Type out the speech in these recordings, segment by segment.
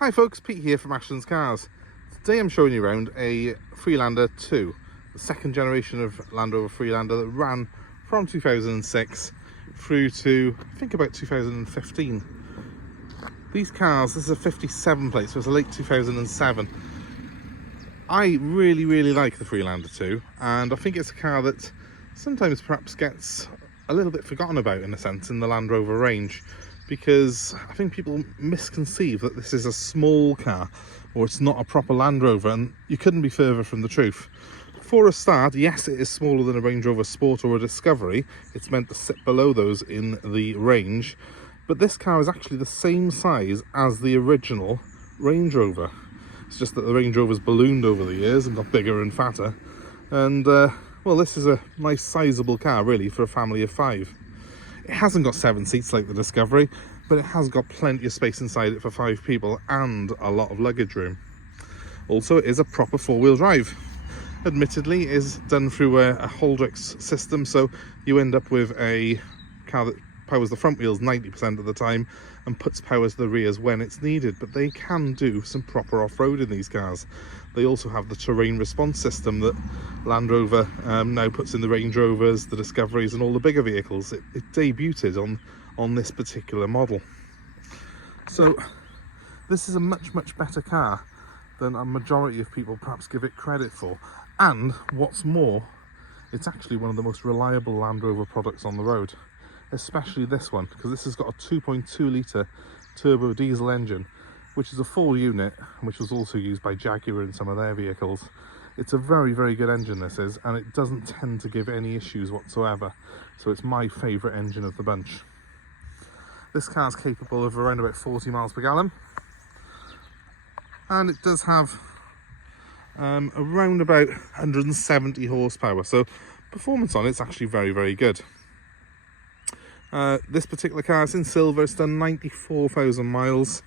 Hi folks, Pete here from Ashton's Cars. Today I'm showing you around a Freelander 2, the second generation of Land Rover Freelander that ran from 2006 through to, I think, about 2015. These cars, this is a 57 plate, so it's a late 2007. I really like the Freelander 2, and I think it's a car that sometimes perhaps gets a little bit forgotten about, in a sense, in the Land Rover range, because I think people misconceive that this is a small car or it's not a proper Land Rover, and you couldn't be further from the truth. For a start, yes, it is smaller than a Range Rover Sport or a Discovery. It's meant to sit below those in the range, but this car is actually the same size as the original Range Rover. It's just that the Range Rover's ballooned over the years and got bigger and fatter, and well, this is a nice sizable car really for a family of 5. It hasn't got 7 seats like the Discovery, but it has got plenty of space inside it for 5 people and a lot of luggage room. Also, it is a proper 4-wheel drive. Admittedly, it is done through a Holdrix system, so you end up with a car that powers the front wheels 90% of the time and puts power to the rears when it's needed, but they can do some proper off-road in these cars. They also have the terrain response system that Land Rover now puts in the Range Rovers, the Discoveries and all the bigger vehicles. It debuted on this particular model. So this is a much better car than a majority of people perhaps give it credit for, and what's more, it's actually one of the most reliable Land Rover products on the road, especially this one, because this has got a 2.2 litre turbo diesel engine, which is a full unit, which was also used by Jaguar in some of their vehicles. It's a very good engine, this is, and it doesn't tend to give any issues whatsoever, so it's my favourite engine of the bunch. This car is capable of around about 40 miles per gallon, and it does have around about 170 horsepower, so performance on it's actually very good. This particular car is in silver. It's done 94,000 miles.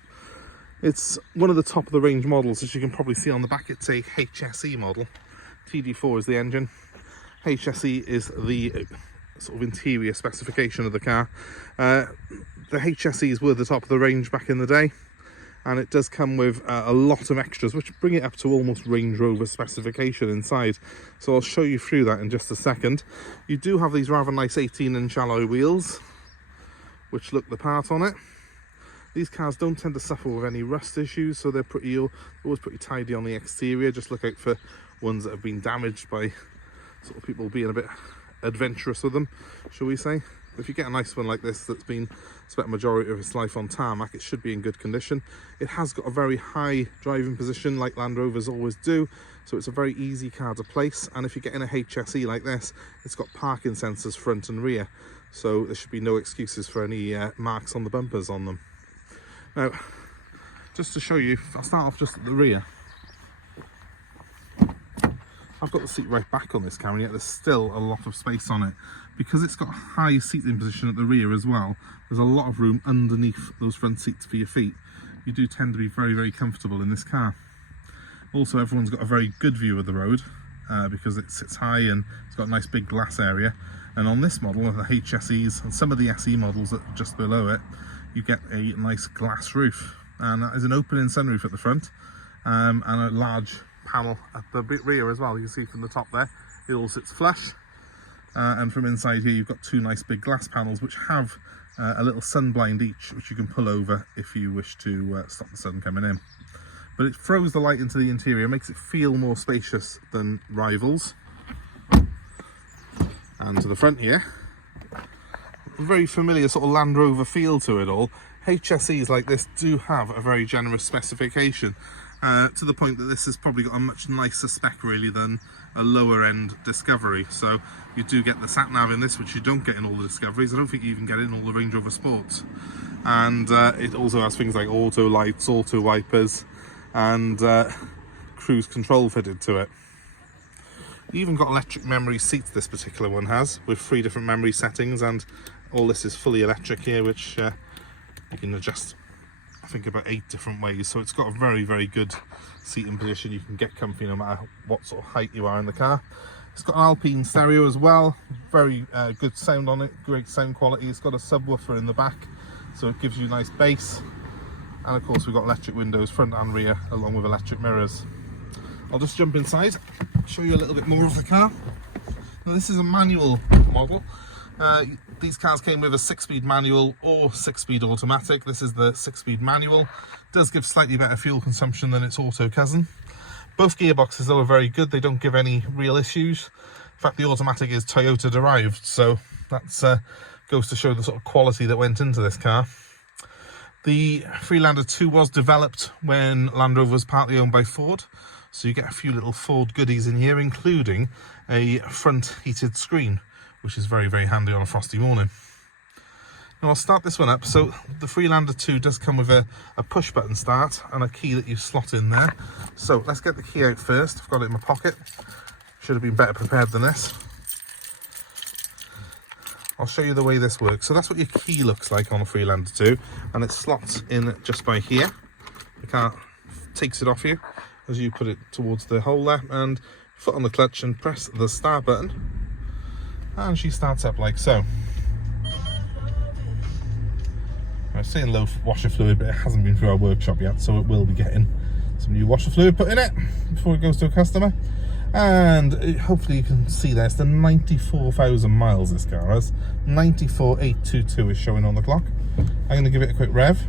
It's one of the top of the range models, as you can probably see on the back. It's a HSE model. TD4 is the engine. HSE is the sort of interior specification of the car. The HSEs were the top of the range back in the day, and it does come with a lot of extras which bring it up to almost Range Rover specification inside, so I'll show you through that in just a second. You do have these rather nice 18-inch alloy wheels which look the part on it. These cars don't tend to suffer with any rust issues, so they're always pretty tidy on the exterior. Just look out for ones that have been damaged by sort of people being a bit adventurous with them, shall we say. If you get a nice one like this that's been spent a majority of its life on tarmac, it should be in good condition. It has got a very high driving position like Land Rovers always do, so it's a very easy car to place. And if you're getting a HSE like this, it's got parking sensors front and rear, so there should be no excuses for any marks on the bumpers on them. Now, just to show you, I'll start off just at the rear. I've got the seat right back on this car, and yet there's still a lot of space on it. Because it's got a high seating position at the rear as well, there's a lot of room underneath those front seats for your feet. You do tend to be very comfortable in this car. Also, everyone's got a very good view of the road because it sits high and it's got a nice big glass area. And on this model, the HSEs and some of the SE models that are just below it, you get a nice glass roof, and that is an opening sunroof at the front and a large panel at the rear as well. You can see from the top there, it all sits flush. And from inside here, you've got 2 nice big glass panels which have a little sun blind each, which you can pull over if you wish to stop the sun coming in. But it throws the light into the interior, makes it feel more spacious than rivals. And to the front here, a very familiar sort of Land Rover feel to it all. HSEs like this do have a very generous specification, to the point that this has probably got a much nicer spec really than a lower end Discovery. So you do get the sat nav in this, which you don't get in all the Discoveries. I don't think you even get it in all the Range Rover Sports. And it also has things like auto lights, auto wipers, and cruise control fitted to it. You even got electric memory seats, this particular one has, with 3 different memory settings, and all this is fully electric here, which you can adjust, I think, about 8 different ways. So it's got a very good seating position. You can get comfy no matter what sort of height you are in the car. It's got an Alpine stereo as well, very good sound on it, great sound quality. It's got a subwoofer in the back, so it gives you nice bass. and of course we've got electric windows front and rear along with electric mirrors. I'll just jump inside, show you a little bit more of the car. Now this is a manual model. These cars came with a 6-speed manual or 6-speed automatic. This is the 6-speed manual. Does give slightly better fuel consumption than its auto cousin. Both gearboxes though are very good, they don't give any real issues. In fact, the automatic is Toyota derived, so that's goes to show the sort of quality that went into this car. The Freelander 2 was developed when Land Rover was partly owned by Ford, so you get a few little Ford goodies in here, including a front heated screen, which is very, very handy on a frosty morning. Now I'll start this one up. So the Freelander 2 does come with a push button start and a key that you slot in there. So let's get the key out first. I've got it in my pocket. Should have been better prepared than this. I'll show you the way this works. So that's what your key looks like on a Freelander 2, and it slots in just by here. The car takes it off you as you put it towards the hole there, and foot on the clutch and press the start button, and she starts up like so. I was saying low washer fluid, but it hasn't been through our workshop yet, so it will be getting some new washer fluid put in it before it goes to a customer. And hopefully you can see there, it's the 94,000 miles this car has. 94,822 is showing on the clock. I'm going to give it a quick rev.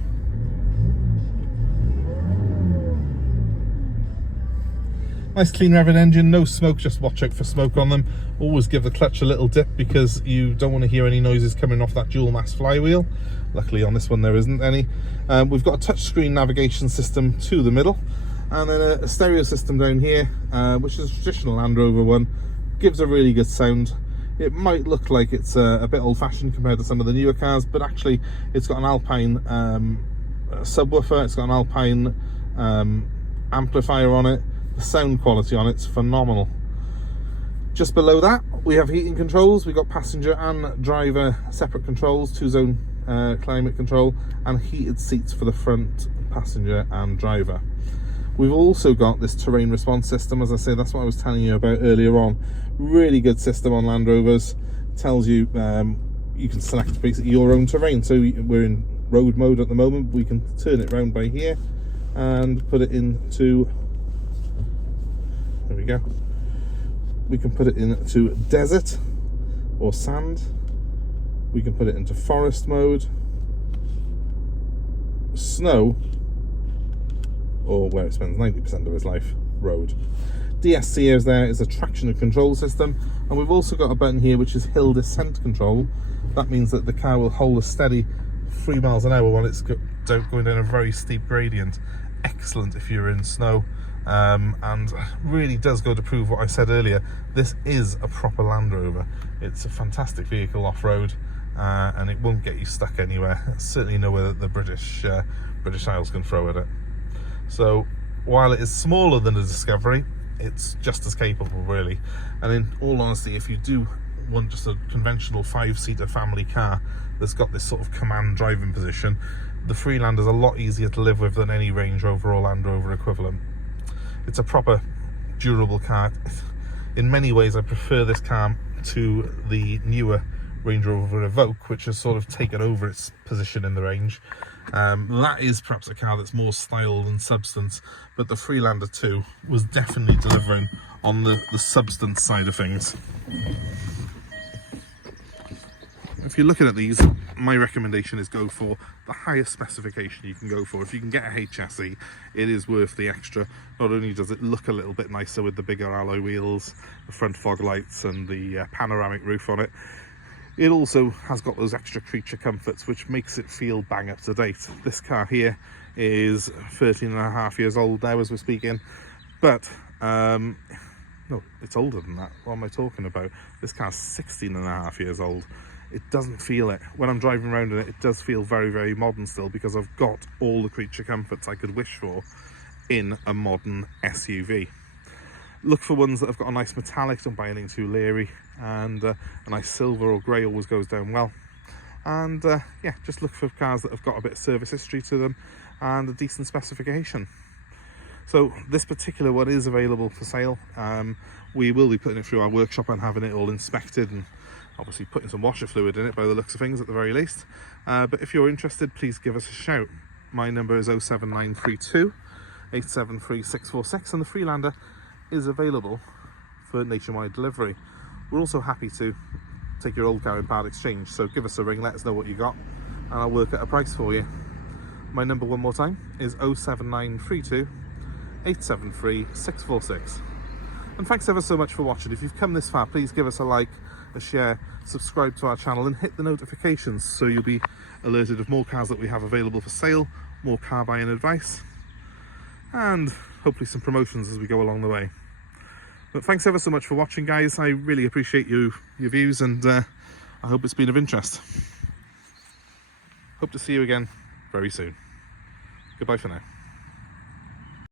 Nice clean revving engine, no smoke, just watch out for smoke on them. Always give the clutch a little dip because you don't want to hear any noises coming off that dual mass flywheel. Luckily on this one there isn't any. We've got a touchscreen navigation system to the middle, and then a stereo system down here, which is a traditional Land Rover one. Gives a really good sound. It might look like it's a bit old-fashioned compared to some of the newer cars, but actually it's got an Alpine subwoofer, it's got an Alpine amplifier on it. The sound quality on it's phenomenal. Just below that we have heating controls. We've got passenger and driver separate controls, 2-zone climate control, and heated seats for the front passenger and driver. We've also got this terrain response system. As I say, that's what I was telling you about earlier on. Really good system on Land Rovers. Tells you you can select basically your own terrain. So we're in road mode at the moment. We can turn it round by here and put it into, there we go, we can put it into desert or sand. We can put it into forest mode, snow, or where it spends 90% of its life, road. DSC is there, is a traction and control system, and we've also got a button here which is hill descent control. That means that the car will hold a steady 3 miles an hour while it's going down a very steep gradient. Excellent if you're in snow, and really does go to prove what I said earlier. This is a proper Land Rover. It's a fantastic vehicle off-road, and it won't get you stuck anywhere. Certainly nowhere that the British Isles can throw at it. So while it is smaller than a Discovery, it's just as capable really. And in all honesty, if you do want just a conventional 5-seater family car that's got this sort of command driving position, the Freelander is a lot easier to live with than any Range Rover or Land Rover equivalent. It's a proper durable car. In many ways I prefer this car to the newer Range Rover Evoque, which has sort of taken over its position in the range. That is perhaps a car that's more style than substance, but the Freelander 2 was definitely delivering on the substance side of things. If you're looking at these, my recommendation is go for the highest specification you can go for. If you can get a HSE, it is worth the extra. Not only does it look a little bit nicer with the bigger alloy wheels, the front fog lights and the panoramic roof on it, it also has got those extra creature comforts which makes it feel bang up to date. This car here is 13.5 years old now as we're speaking, but no, it's older than that. What am I talking about? This car's 16.5 years old. It doesn't feel it. When I'm driving around in it, it does feel very, very modern still, because I've got all the creature comforts I could wish for in a modern SUV. Look for ones that have got a nice metallic, don't buy anything too leery, and a nice silver or grey always goes down well. And yeah, just look for cars that have got a bit of service history to them and a decent specification. So this particular one is available for sale. We will be putting it through our workshop and having it all inspected, and obviously putting some washer fluid in it by the looks of things at the very least. But if you're interested, please give us a shout. my number is 07932 873 646, and the Freelander is available for nationwide delivery. We're also happy to take your old car in part exchange, so give us a ring, let us know what you got, and I'll work out a price for you. My number one more time is 07932 873 646. And thanks ever so much for watching. If you've come this far, please give us a like, a share, subscribe to our channel, and hit the notifications so you'll be alerted of more cars that we have available for sale, more car buying advice, and hopefully some promotions as we go along the way. But thanks ever so much for watching, guys. I really appreciate your views, and I hope it's been of interest. Hope to see you again very soon. Goodbye for now.